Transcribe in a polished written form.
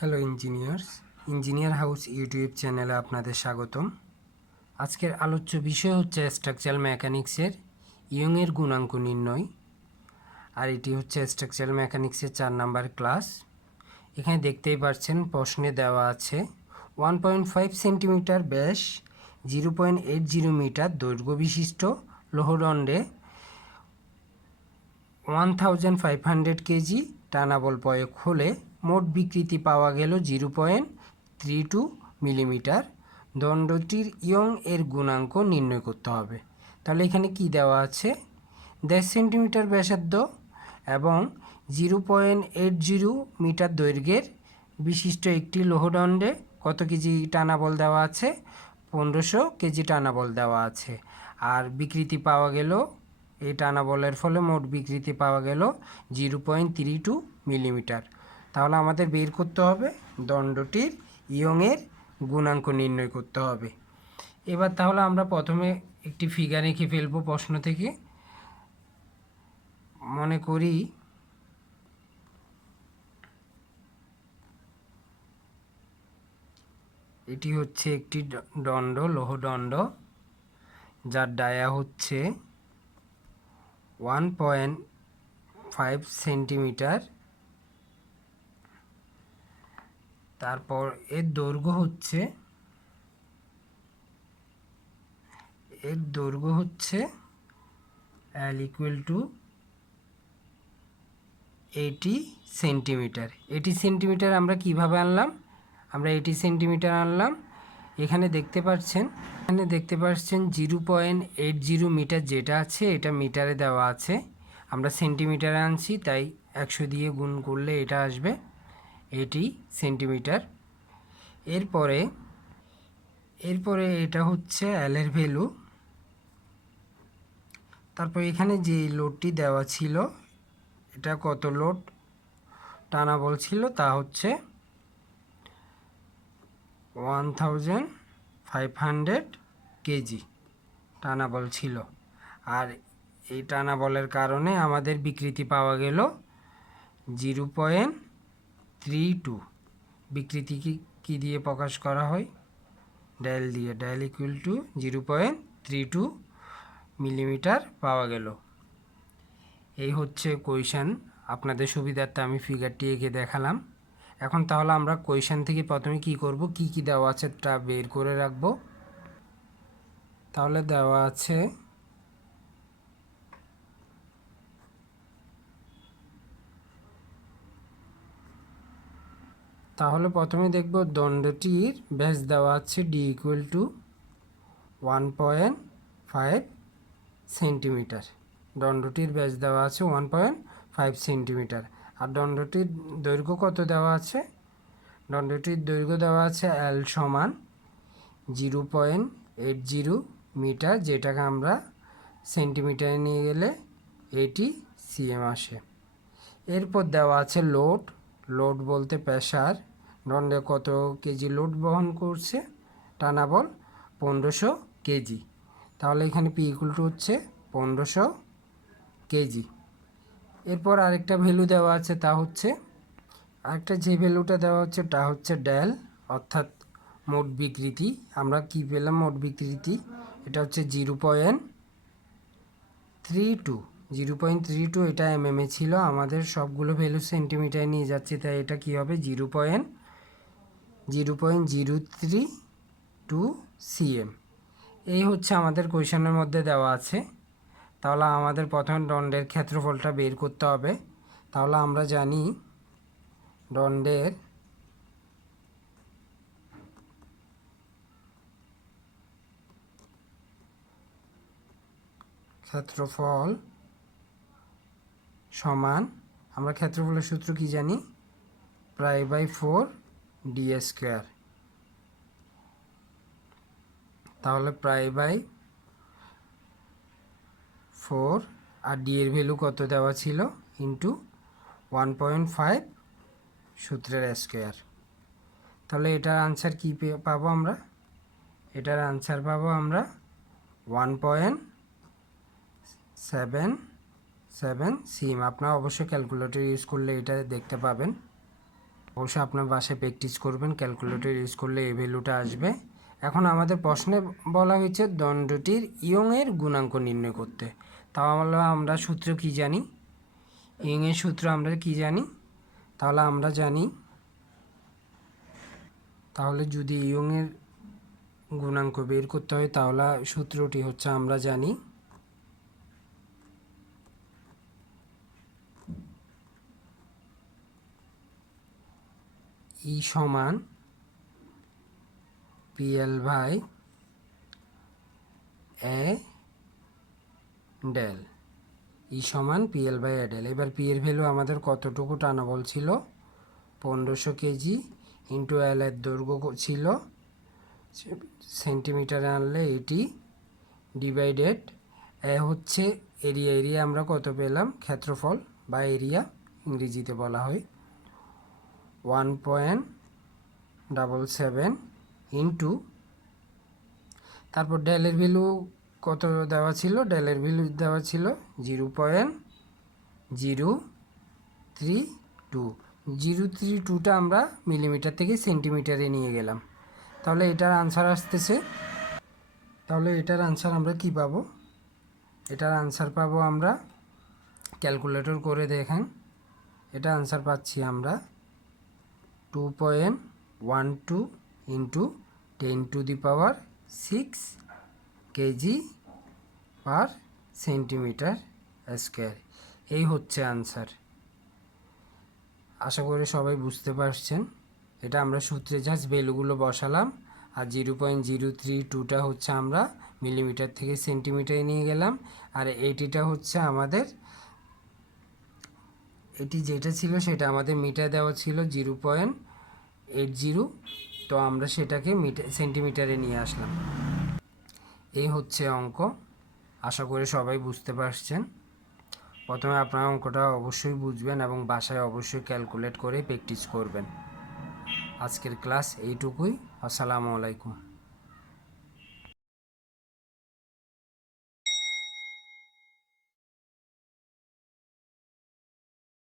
Hello engineer house YouTube চ্যানেলে আপনাদের স্বাগতম। আজকের আলোচ্য বিষয় হচ্ছে স্ট্রাকচারাল মেকানিক্সের ইয়ংয়ের গুণাঙ্ক নির্ণয়, আর এটি হচ্ছে স্ট্রাকচারাল মেকানিক্সের 4 নাম্বার ক্লাস। এখানে দেখতেই পাচ্ছেন প্রশ্নে দেওয়া আছে 1.5 সেন্টিমিটার ব্যাস 0.80 মিটার দৈর্ঘ্য বিশিষ্ট লোহদণ্ডে 1500 কেজি টানা বল প্রয়োগ হলে মোট বিকৃতি পাওয়া গেল 0.32 মিলিমিটার। দণ্ডটির ইয়ং এর গুণাঙ্ক নির্ণয় করতে হবে। তাহলে এখানে কি দেওয়া আছে? 10 সেন্টিমিটার ব্যাসার্ধ এবং 0.80 মিটার দৈর্ঘ্যের বিশিষ্ট একটি লোহদণ্ডে কত কেজি টানা বল দেওয়া আছে? 1500 কেজি টানা বল দেওয়া আছে। আর বিকৃতি পাওয়া গেল, এই টানা বলের ফলে মোট বিকৃতি পাওয়া গেল 0.32 মিলিমিটার। তাহলে আমাদের বের করতে হবে দণ্ডটির ইয়ংয়ের গুণাঙ্ক নির্ণয় করতে হবে। এবার তাহলে আমরা প্রথমে একটি ফিগার এঁকে ফেলব প্রশ্ন থেকে। মনে করি এটি হচ্ছে একটি দণ্ড, লোহদণ্ড, যার ডায়া হচ্ছে 1.5 সেন্টিমিটার। তারপর এর দৈর্ঘ্য L = 80 সেন্টিমিটার। 80 সেন্টিমিটার আমরা কিভাবে আনলাম? আমরা 80 সেন্টিমিটার আনলাম, এখানে দেখতে পাচ্ছেন 0.80 মিটার যেটা আছে এটা মিটারে দেওয়া আছে, আমরা সেন্টিমিটারে আনছি, তাই 100 দিয়ে গুণ করলে এটা আসবে 80 সেন্টিমিটার। এরপরে এটা হচ্ছে L এর ভ্যালু। তারপর এখানে যে লোডটি দেওয়া ছিল, এটা কত লোড টানা বল ছিল, তা হচ্ছে 1500 কেজি টানা বল ছিল। আর এই টানা বলের কারণে আমাদের বিকৃতি পাওয়া গেল 0.32। বিকৃতি কি দিয়ে প্রকাশ করা হয়? ডায়াল দিয়ে। ডায়াল = 0.32 মিলিমিটার পাওয়া গেল। এই হচ্ছে কোয়েশন। আপনাদের সুবিধার্থে আমি ফিগারটি এঁকে দেখালাম। এখন তাহলে আমরা কোয়েশন থেকে প্রথমে কি করব, কি কি দেওয়া আছে তা বের করে রাখব। তাহলে দেওয়া আছে প্রথমে দেখব দণ্ডটির ব্যাস দেওয়া আছে D = 1.5 সেন্টিমিটার। দণ্ডটির ব্যাস দেওয়া আছে 1.5 সেন্টিমিটার। আর দণ্ডটির দৈর্ঘ্য কত দেওয়া আছে? দণ্ডটির দৈর্ঘ্য দেওয়া আছে L = 0.80 মিটার, যেটাকে আমরা সেন্টিমিটারে নিয়ে গেলে 80 cm আসে। এরপর দেওয়া আছে লোড বলতে প্রেসার। দণ্ডে কত কেজি লোড বহন করছে টানা বল? 1500 কেজি। তাহলে এখানে P = হচ্ছে 1500 কেজি। এরপর আরেকটা ভ্যালু দেওয়া আছে, তা হচ্ছে যে ভ্যালুটা দেওয়া হচ্ছে তা হচ্ছে ডেল, অর্থাৎ মোট বিকৃতি। আমরা কি পেলাম মোট বিকৃতি? এটা হচ্ছে 0.32। এটা mm ছিল, আমাদের সবগুলো ভ্যালু সেন্টিমিটারে নিয়ে যাচ্ছে, তাই এটা কি হবে? 0.032 cm। এই হচ্ছে আমাদের কোয়েশনের মধ্যে দেওয়া আছে। তাহলে আমাদের প্রথমে দণ্ডের ক্ষেত্রফলটা বের করতে হবে। তাহলে আমরা জানি দণ্ডের ক্ষেত্রফল সমান, আমরা ক্ষেত্রফলের সূত্র কি জানি? π/4 d²। তাহলে π/4 আর ডি এর ভ্যালু কত দেওয়া ছিল? ইন্টু 1.5 সূত্রের স্কোয়ার। তাহলে এটার আনসার কি পাবো আমরা? এটার আনসার পাবো আমরা 1.77 cm। আপনারা অবশ্যই ক্যালকুলেটর ইউজ করলে এটা দেখতে পাবেন। অবশ্যই আপনার বাসায় প্র্যাকটিস করবেন, ক্যালকুলেটর ইউজ করলে এই ভ্যালুটা আসবে। এখন আমাদের প্রশ্নে বলা হয়েছে দণ্ডটির ইয়ংয়ের গুণাঙ্ক নির্ণয় করতে। তাহলে আমরা সূত্র কি জানি? ইয়ংয়ের সূত্র আমরা কি জানি? তাহলে আমরা জানি, তাহলে যদি ইয়ংয়ের গুণাঙ্ক বের করতে হয় তাহলে সূত্রটি হচ্ছে আমরা জানি ই সমান PL বাই এ ডেল। ই সমান PL বাই এ ডেল। এবার পি এর ভ্যালু আমাদের কতটুকু টানা বল ছিল? 1500 কেজি ইন্টু এল এর দৈর্ঘ্য ছিল সেন্টিমিটারে আনলে এটি ডিভাইডেড এ হচ্ছে এরিয়া। এরিয়া আমরা কত পেলাম? ক্ষেত্রফল বা এরিয়া ইংরেজিতে বলা হয় 1.77 ইন্টু, তারপর ডেলের ভ্যালু কত দেওয়া ছিল? ডেলের ভ্যালু দেওয়া ছিল 0.032। 0.032টা আমরা মিলিমিটার থেকে সেন্টিমিটারে নিয়ে গেলাম। তাহলে এটার আনসার আসতেছে, তাহলে এটার আনসার আমরা কি পাবো? এটার আনসার পাবো আমরা, ক্যালকুলেটর করে দেখেন, এটা আনসার পাচ্ছি আমরা 2.12 ইন্টু 10⁶ কেজি পার সেন্টিমিটার স্কোয়ার। এই হচ্ছে আনসার। আশা করি সবাই বুঝতে পারছেন। এটা আমরা সূত্রে জাস্ট ভ্যালুগুলো বসালাম, আর 0.032টা হচ্ছে আমরা মিলিমিটার থেকে সেন্টিমিটারে নিয়ে গেলাম, আর এইটিটা হচ্ছে আমাদের, এটি যেটা ছিল সেটা আমাদের মিটার দেওয়া ছিল 0.80, তো আমরা সেটাকে সেন্টিমিটারে নিয়ে আসলাম। এই হচ্ছে অঙ্ক। আশা করি সবাই বুঝতে পারছেন। প্রথমে আপনারা অঙ্কটা অবশ্যই বুঝবেন এবং বাসায় অবশ্যই ক্যালকুলেট করে প্র্যাকটিস করবেন। আজকের ক্লাস এইটুকুই। আসসালামু আলাইকুম।